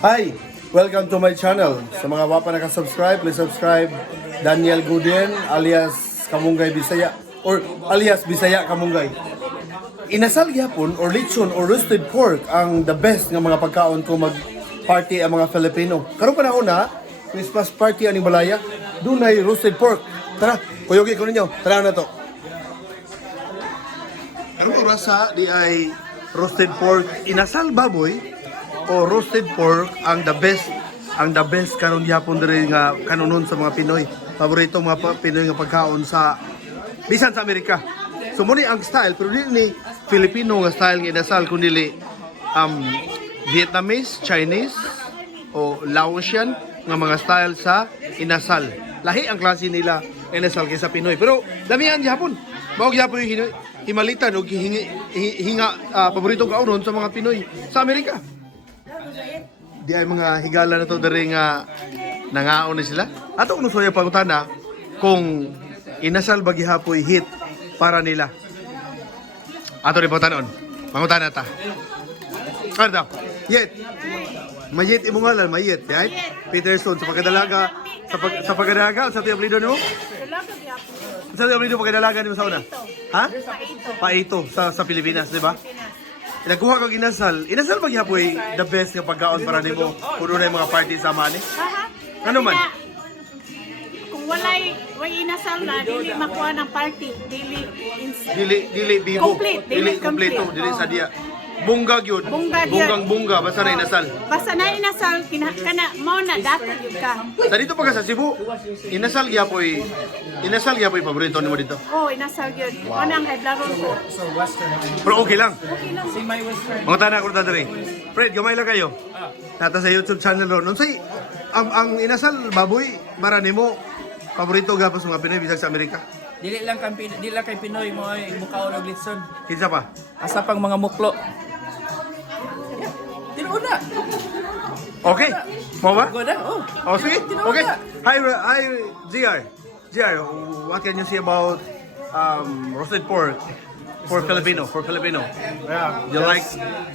Hi! Welcome to my channel. Sa mga wapa nakasubscribe, please subscribe Daniel Guden alias Kamunggay Bisaya or alias Bisaya Kamunggay. Inasal gyapon or lechon or roasted pork ang the best nga mga pagkaon kung mag-party ang mga Filipino. Karon panahon na, Christmas party aning balaya, dunay roasted pork. Tara, kuyogi ko ninyo. Tara na to. Ang rasa di ay roasted pork inasal baboy o roasted pork ang the best karon gyapon diri nga kanunon sa mga Pinoy. Paborito mga Pinoy nga pagkaon sa bisan sa Amerika. So mo ni ang style pero dili ni Filipino nga style nga inasal kundi Vietnamese, Chinese o Laosian nga mga style sa inasal. Lahi ang klase nila inasal kaysa Pinoy. Pero damihan gyapon. Mao gyapon yung himalitan o hinga paboritong kaunon sa mga Pinoy sa Amerika. Di ay mga higala na to dari nga nangaon na sila. Ato kung suya pangutana kung inasal ba gihapoy hit para nila. Ato rin pangutanon. Pangutana ta. Ano daw? Yet. Mayit imong ngalan, mayit, right? Peterson sa pagkadalaga sa pagkadalaga sa tiyablido no? Sa tiyablido pagkadalaga nimo sa una? Ha? Paito sa Pilipinas, di ba? Nagkuha kang inasal ba gihapoy the best nga pagkaon para nimo kuno na mga party sa mani? Ano man? Kung walay inasal na dili makuha ng party, Dili bibo. Dili kompleto, dili sa dia. Bunga gyud. Bungang basta na inasal. Basta na inasal kana mao na dato gyud ka. Sa dito pa ka sa Cebu, inasal gihapoy paborito nimo dito. Oh, inasal gyud. Wow. Anang headlaron ko. Pero okay lang. See my western. Mga tana ko diri. Fred, gamay lang kayo. Tata sa YouTube channel ron. Unsay ang inasal baboy para nimo paborito gapos mga Pinoy bisag sa Amerika? Dili lang kay Pinoy mo ay mukaon og litson. Kinsa pa? Asa pang mga muklo. Tinuna. Okay. Mo ba? Go na. Oh. Oh, sige. Okay. Hi, GR. GR, what can you say about roasted pork for Filipino? Yeah, You like?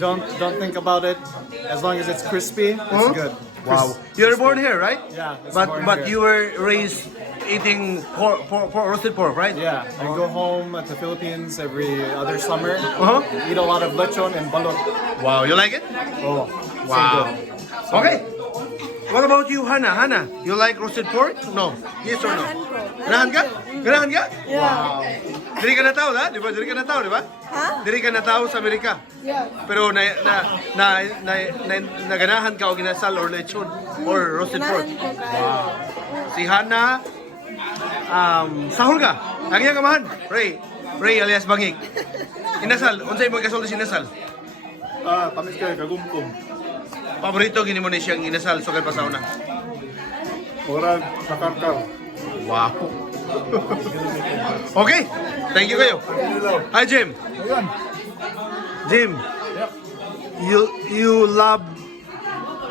don't think about it. As long as it's crispy, it's Huh? good. Wow. You were born here, right? Yeah, I was But born but here. you were raised eating roasted pork, right? Yeah, I go home at the Philippines every other summer. Uh-huh. Eat a lot of lechon and balot. Wow, you like it? Oh, Wow. so good. Okay. What about you, Hannah? Hannah, you like roasted pork? No. Yes or no? Ganahan ka? Ganahan ka? Wow. Diri ka na tao, ha? Di ba? Diri ka na tao, di ba? Ha? Diri ka na tao sa Amerika. Yeah. Pero naganahan ka o ginasal or lechon or roasted pork. Wow. Si Hannah, sahol ka. Lagi ka mahan. Ray alias Bangig. Inasal. Unsay mo kasulti si inasal? Tamis kayo, kagumkum. Paborito gini mo ni siyang inasal so kay pasauna. Orag sa karkaw. Wow. Okay. Thank you kayo. Hi Jim. Jim. You love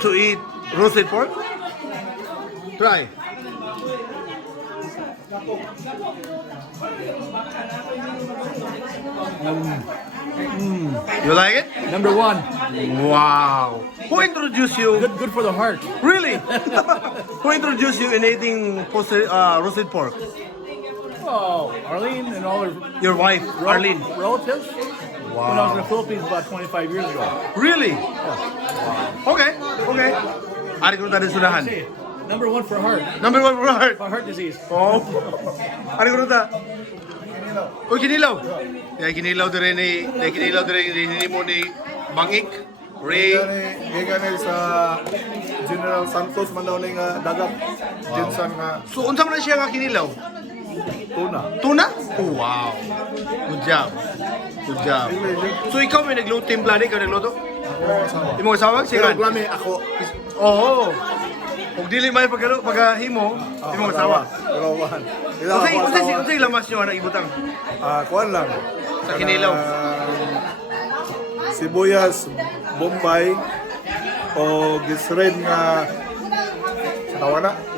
to eat roasted pork? Try. You like it? Number 1. Wow. Who introduced you? Good for the heart. Really? Who introduced you in eating roasted pork? Oh, Arlene and all her Your wife, Arlene. relatives. When I was in the Philippines about 25 years ago. Really? Okay. Ari ko tayo sunahan. Say, number 1 for heart. Number 1 for heart. For heart disease. Oh. Ari ko ta. Oh, kinilaw. Kinilaw dire ni mo ni Bangik. Ray. Gani sa General Santos man daw ning dagat. Jinsan nga So unsa man na siya nga kinilaw? tuna. Tuna? Oh, wow. Good job. So ikaw may nagluto timpla ni, ikaw nagluto? Imong asawa? Pero Sigan? glami ako. Oo. Kung dili may pagkahimo, imong asawa. Pero one. Unsay lamas nyo na ibutang? Kuan lang. Sa kinilaw. Sibuyas, Bombay, o gisred nga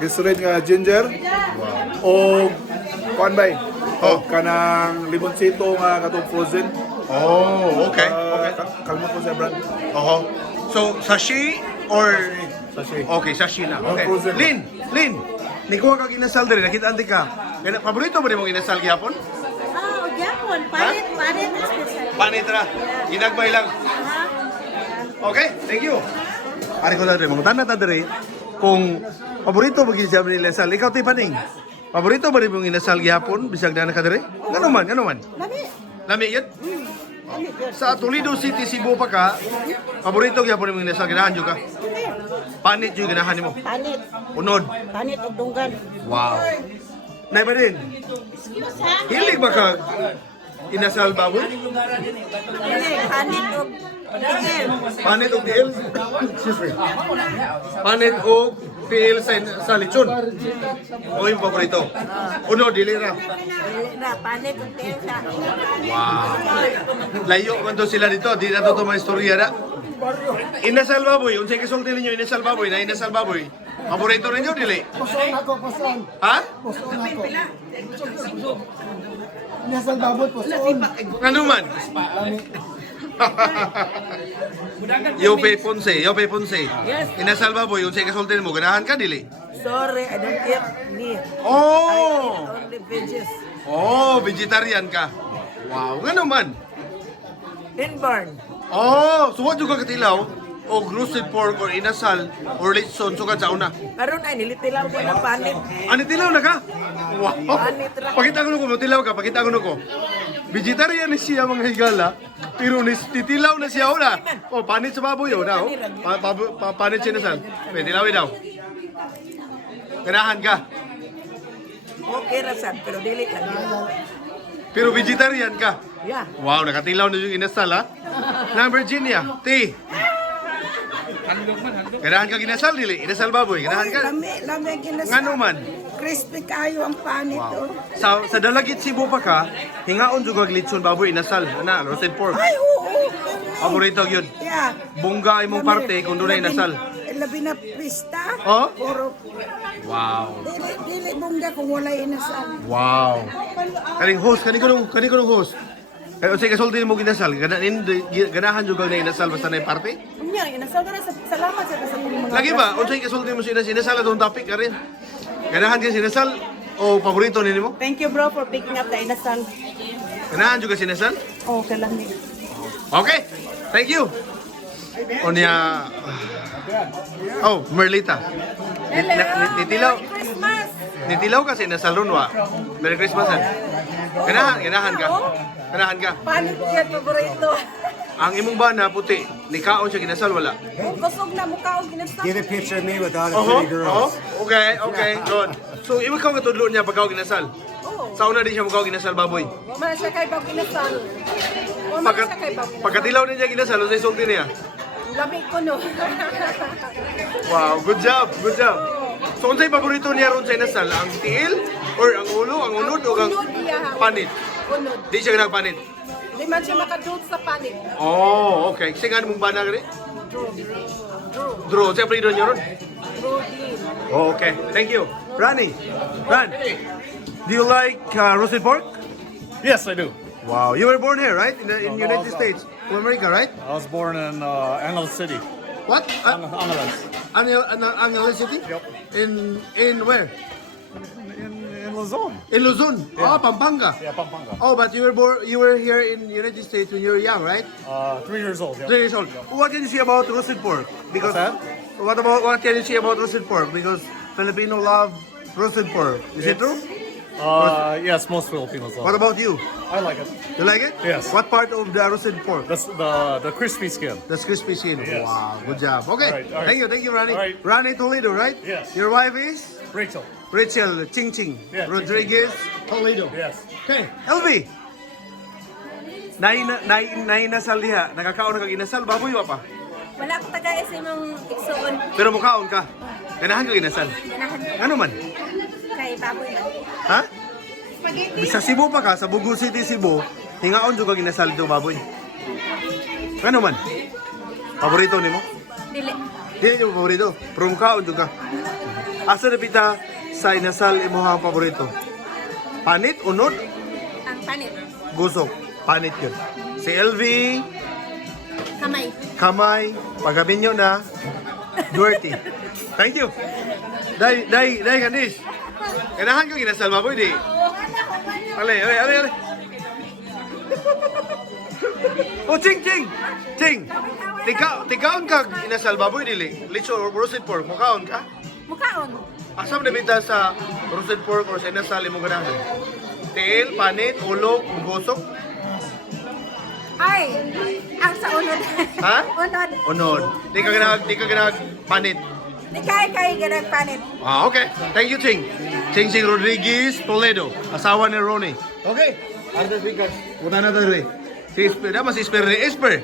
gisred nga ginger, o kuan bay, o kanang limoncito nga katong frozen. Oh, okay. Kalmo ko sa brand. So, sashi, Or Sachet. okay, sachet na. Okay. Frozen. Lin, nikuha ka ginasal diri, nakita andi ka. Kaya paborito ba nimong ginasal gihapon? Ah, gyapon. Panit special. Panitra. Ginagmay lang. Ha? Okay, thank you. Ari ko na rin, mga tanat na rin, kung paborito mo ginasal ni inasal, ikaw tayo paning. Paborito ba rin mong inasal gihapon, bisag na ka rin? Gano man? Lami. Lami yun? Sa Toledo City, Cebu pa ka, paborito gihapon mong inasal, ganahan ka? Panit yung ganahan mo? Panit. Unod? Panit o dunggan. Wow. Nay ba din? Hilig ba ka inasal baboy? Panit o tigil. Panit o tiil? Excuse me. Panit o tiil sa lechon? O yung paborito? Uno, dili ra. Panit o tigil sa. Wow. Layo man to sila dito. Di na to mga istorya na. Inasal baboy. Unsay kasulti ninyo inasal baboy na inasal baboy. Paborito ninyo, dili? Puson ako, puson. Ha? Puson ako. Inasal baboy, puson. Ano man? Lami. Yope Ponce. Yes. Inasal baboy. Unsay kasulti mo. Ganahan ka, dili? Sorry, I don't eat meat. Oh! Only veggies. Oh, vegetarian ka. Wow, nga naman. Inborn. Oh, so what ka katilaw? O roasted pork or inasal or lechon sukad sa una. Karon ay nilitilaw ko na panit. Ano tilaw na ka? Wow. Panit ra. Pakita ko nuko, tilaw ka, pakita ko nuko. Vegetarian ni siya mga higala, pero titilaw na siya una. Oh, panit sa baboy yun, daw. Panit sa inasal. Pwede tilawin daw. Kanahan ka. Okay rasan, pero dili lang. Pero vegetarian ka. Yeah. Wow, nakatilaw na yung inasal ha. Na Virginia, T. Ganahan ka ginasal, dili? Inasal baboy, ganahan ka? Lami ginas. Ngano man? Crispy kayo ang panit Wow. Sa Dalagit Cebu pa ka, hingaon jud kag lechon baboy inasal, ana, roasted pork. Ay, oo. Paborito gyud. Yeah. Bongga imong parte kung dunay inasal. Labi na pista. Oh? Puro. Wow. Dili bongga kung wala inasal. Wow. Kaning host, kani ko nung host. Kaya unsay kasulti mo ginasal, ganahan jud kag na inasal basta nay parte? Unya, inasal ka na salamat sa mga. Lagi ba unsay kasulti mo sa inasal atong topic ka rin? Ganahan ka sinasal o paborito nimo? Thank you bro for picking up the inasal. Ganahan jud ka sinasal? Oh, kalami. Okay, thank you. Onya. Oh, Merlita. Nitilaw. Christmas. Nitilaw kasi nasa Lunwa. Merry Christmas. Ganahan ka. Ganahan ka. Panit yan, paborito. Ang imong bana puti, nikaon siya ginasal wala. Kusog na mukha ang ginasal. Get a picture of me with all the pretty girls. Okay, good. So, imo ka katudlo niya pagkaw ginasal. Sa una din siya mukha ginasal baboy. Wala siya kay bag inasal. Wala siya kay bag inasal. Pagkatilaw niya ginasal, unsay sulti niya? Lamig ko no. Wow, good job. So, unsay paborito niya ron sa inasal? Ang tiil? Or ang ulo? Ang unod? O ang Unod iya. panit? Unod. Di siya nagpanit? Di man siya makadud sa panit. Oh, okay. Kasi nga mong bana gani? Draw. Siya apelido niya ron? Oh, okay. Thank you. Ran, do you like roasted pork? Yes, I do. Wow, you were born here, right? In United States of America, right? I was born in Angeles City. What? Angeles. Angeles City? Yep. In where? In Luzon. In Luzon. Yeah. Oh, Pampanga. Yeah, Pampanga. Oh, but you were here in United States when you were young, right? 3 years old. Yeah. 3 years old. What can you say about roasted pork? Because What's what can you say about roasted pork? Because Filipino love roasted pork. Is it true? Yes, most Filipinos What love it. about you? I like it. You like it? Yes. What part of the roasted pork? That's the crispy skin. That's crispy skin. Yes. Wow, good job. Okay, All right. thank you, Ronnie. All right. Ronnie Toledo, right? Yes. Your wife is Rachel. Rachel Ching Ching Yeah, Rodriguez Toledo. Yes. Okay, LV. Nainasal diha. Nakakaon na kag inasal, baboy wa pa. Wala ko tagay sa imong igsuon. Pero mukhaon ka. Ganahan ka inasal. Ganahan Ano man? kay baboy man. Ha? Sa Cebu pa ka, sa Bugu City, Cebu, hingaon jud kag inasal do baboy. Ano man? Paborito nimo? Dili. Dili yung paborito. Pero mukhaon jud ka. Asa na pita sa inasal imuhang paborito? Panit, unod, Ang panit. gusok. Panit yun. Si LV, Kamay. kamay, paggabi nyo na, Duerte. Thank you. Dai kanis. Ganahan kang inasal baboy di. Ale. Oh, Ching. Tikaon kag inasal baboy dili. Lechon or roasted pork, mukaon ka? Mukaon. Asam na bita sa roasted pork or sa inasal imong ganahan? Tiil, panit, ulog, gosok? Ay, ang sa unod. Ha? Unod. Unod. Di ka ganag panit. Di kay ganang panit. Ah, okay. Thank you, Ching. Ching Rodriguez Toledo. Asawa ni Ronnie. Okay. Ardas Bigas. Punta na tayo rin. Si Esper.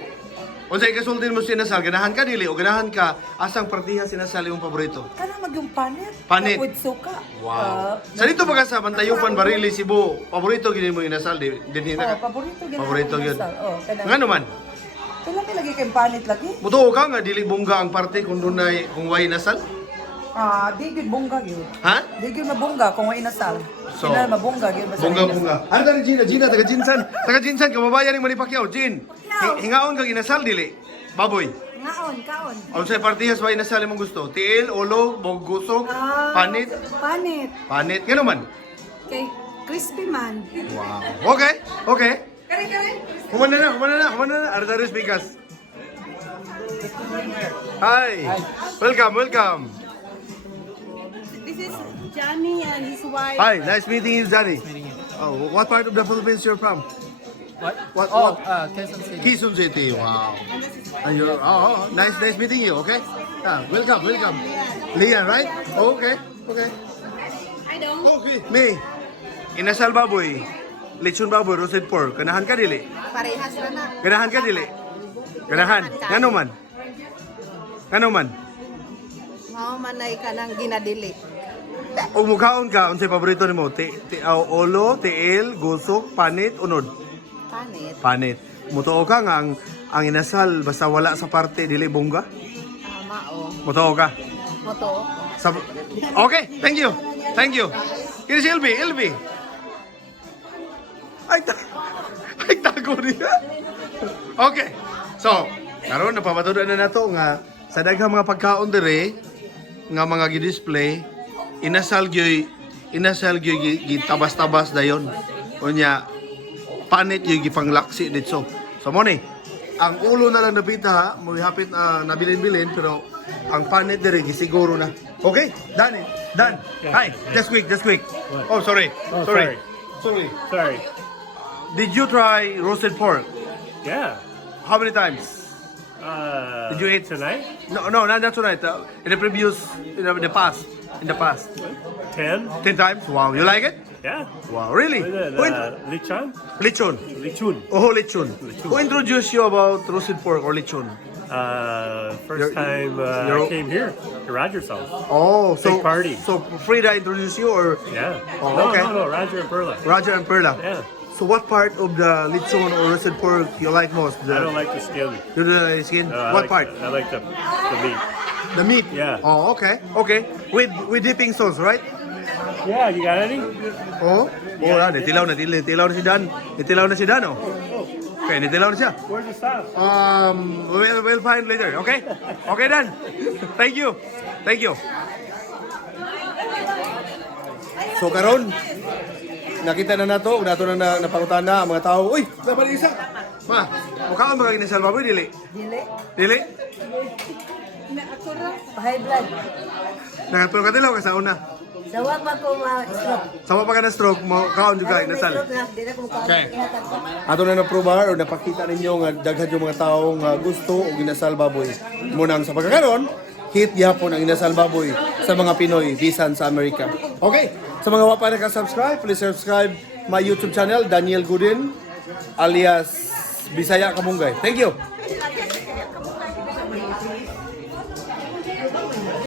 Kung sa'yo kasultin mo sinasal, ganahan ka dili o ganahan ka asang partiha sinasal yung paborito? Kana magyung panit. Panit. With suka. Wow. Sa dito ba ka sa Bantayupan, Barili, Cebu, paborito gini mo inasal din hina? Paborito gyud. Paborito yun. Kada. Nga naman, Kailan may lagi kay panit lagi? mutuo ka nga dili bungga ang parte kung dunay kung way inasal? Di gyud bongga gyud. Ha? Di gyud mabongga kung wa inasal. So, Kailan mabongga gyud basta. Bunga. Ano tani Gina, taga Jinsan, kababayan ni Manny Pacquiao, Jin. Hingaon kag inasal dili. Baboy. Kaon. Ang sa partihas ba inasal imong gusto? Tiil, ulo, bogusok, panit, Panit. nga naman. Kay crispy man. Wow. Okay. Kumana na. Ardaris Bigas. Hi. Welcome. This is Johnny and his wife. Hi, nice meeting you, Johnny. Oh, what part of the Philippines you're from? What? Quezon City. Quezon City. Wow. And you're, nice meeting you. Okay. Welcome. Lian, right? Okay. I don't. Okay. Me. Inasal baboy. Lechon baboy, roasted pork. Ganahan ka dili? Parehas na na. Ganahan ka dili? Ganahan. Ngano man? Mao manay ka nang ginadili. O mukhaon ka, unsay paborito nimo? Ulo, tiil, gusok, panit, unod. Panit. Mutuo ka nga ang inasal basta wala sa parte dili bongga? Mao. Mutuo ka. Moto. Okay, thank you. Kini si LB. Ay, tago niya. Okay. So, karon napapatudan na nato nga sa daghang mga pagkaon dire nga mga gi-display inasal gyoy gitabas-tabas dayon. Unya panit yung gipanglaksi dito. So mo ni, ang ulo na lang nabita ha, mo hapit na bilin-bilin pero ang panit dire gisiguro na. Okay? Done. Hi, just quick. Oh, sorry. Did you try roasted pork? Yeah. How many times? Did you eat tonight? No, not tonight. In the past. 10. 10 times? Wow, you like it? Yeah. Wow, really? Lechon? Lechon. Oh, lechon. Who introduced you about roasted pork or lechon? First time I came here to Roger's house. Oh, so Big party. So Frida introduced you or Yeah. Oh, okay. No, Roger and Perla. Roger and Perla? Yeah. So what part of the lechon or roasted pork you like most? I don't like the skin. You don't like the skin? I What like part? I like the meat. The meat? Yeah. Oh, okay. With dipping sauce, right? Yeah, you got any? Oh, nitilaw na si Dan, oh. Okay, nitilaw na siya. Where's the sauce? We'll find later, okay? Okay, Dan. Thank you. So karon nakita na nato na napangutan na ang mga tao. Uy, dapat isa. Ma, mukha mga inasal baboy dili. Dili? High blood. Nakatulog ka dilaw ka sa una. Sawa pa ko ma-stroke. Sawa pa ka na stroke mo, kaon juga inasal. Di na ko Okay. Ato na naprobar o napakita ninyo nga daghan yung mga tao nga gusto og inasal baboy. Munang sa pagkakaroon, hit gihapon ang inasal baboy sa mga Pinoy bisan sa Amerika. Okay. Sa mga wa pa naka-subscribe, please subscribe my YouTube channel Daniel Gudin alias Bisaya Kamungay. Thank you.